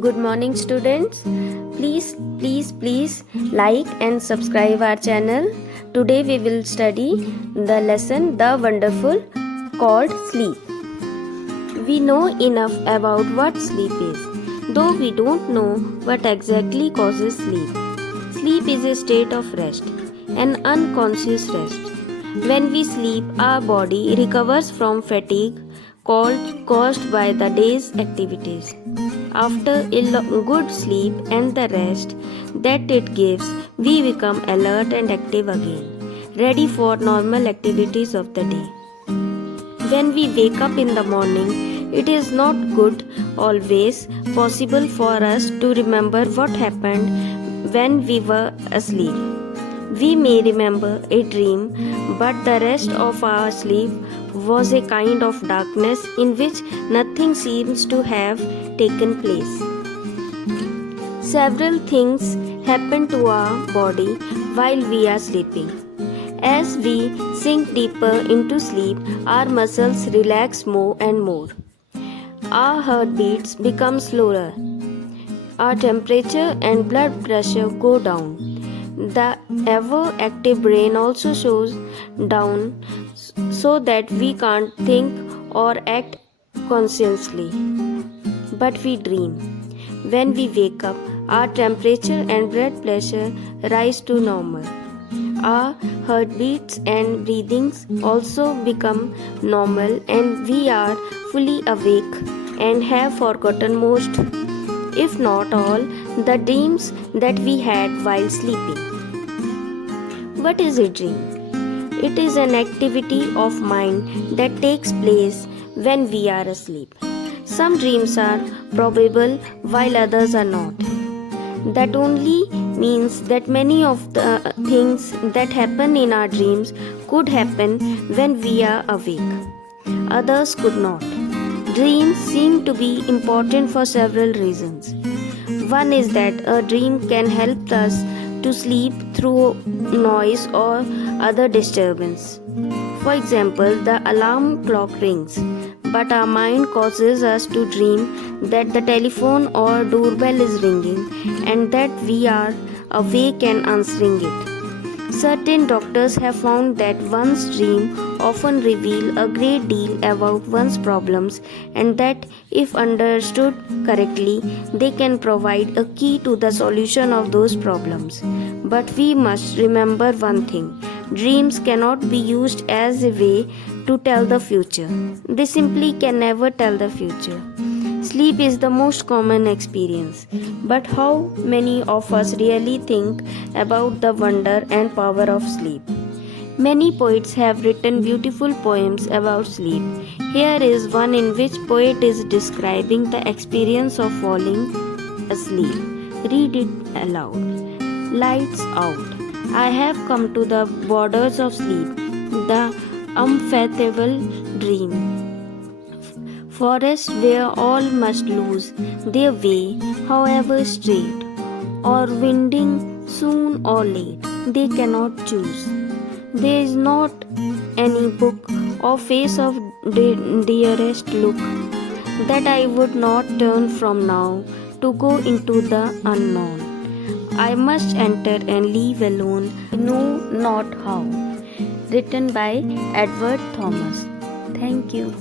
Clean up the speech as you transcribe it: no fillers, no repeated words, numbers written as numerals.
Good morning, students. Please like and subscribe our channel. Today we will study the lesson The Wonderful called Sleep. We know enough about what sleep is, though we don't know what exactly causes sleep. Sleep is a state of rest, an unconscious rest. When we sleep, our body recovers from fatigue caused by the day's activities. After a good sleep and the rest that it gives, we become alert and active again, ready for normal activities of the day. When we wake up in the morning, it is not always possible for us to remember what happened when we were asleep. We may remember a dream, but the rest of our sleep was a kind of darkness in which nothing seems to have taken place. Several things happen to our body while we are sleeping. As we sink deeper into sleep, our muscles relax more and more. Our heartbeats become slower. Our temperature and blood pressure go down. The ever active brain also slows down so that we can't think or act consciously, but we dream. When we wake up, our temperature and blood pressure rise to normal. Our heartbeats and breathings also become normal, and we are fully awake and have forgotten most, if not all, the dreams that we had while sleeping. What is a dream? It is an activity of mind that takes place when we are asleep. Some dreams are probable while others are not. That only means that many of the things that happen in our dreams could happen when we are awake. Others could not. Dreams seem to be important for several reasons. One is that a dream can help us to sleep through noise or other disturbance. For example, the alarm clock rings, but our mind causes us to dream that the telephone or doorbell is ringing and that we are awake and answering it. Certain doctors have found that one's dream often reveal a great deal about one's problems, and that if understood correctly, they can provide a key to the solution of those problems. But we must remember one thing: dreams cannot be used as a way to tell the future. They simply can never tell the future. Sleep is the most common experience, but how many of us really think about the wonder and power of sleep? Many poets have written beautiful poems about sleep. Here is one in which poet is describing the experience of falling asleep. Read it aloud. Lights out. I have come to the borders of sleep, the unfathomable dream. Forest where all must lose their way, however straight or winding, soon or late, they cannot choose. There is not any book or face of dearest look that I would not turn from now to go into the unknown. I must enter and leave alone, I know not how. Written by Edward Thomas. Thank you.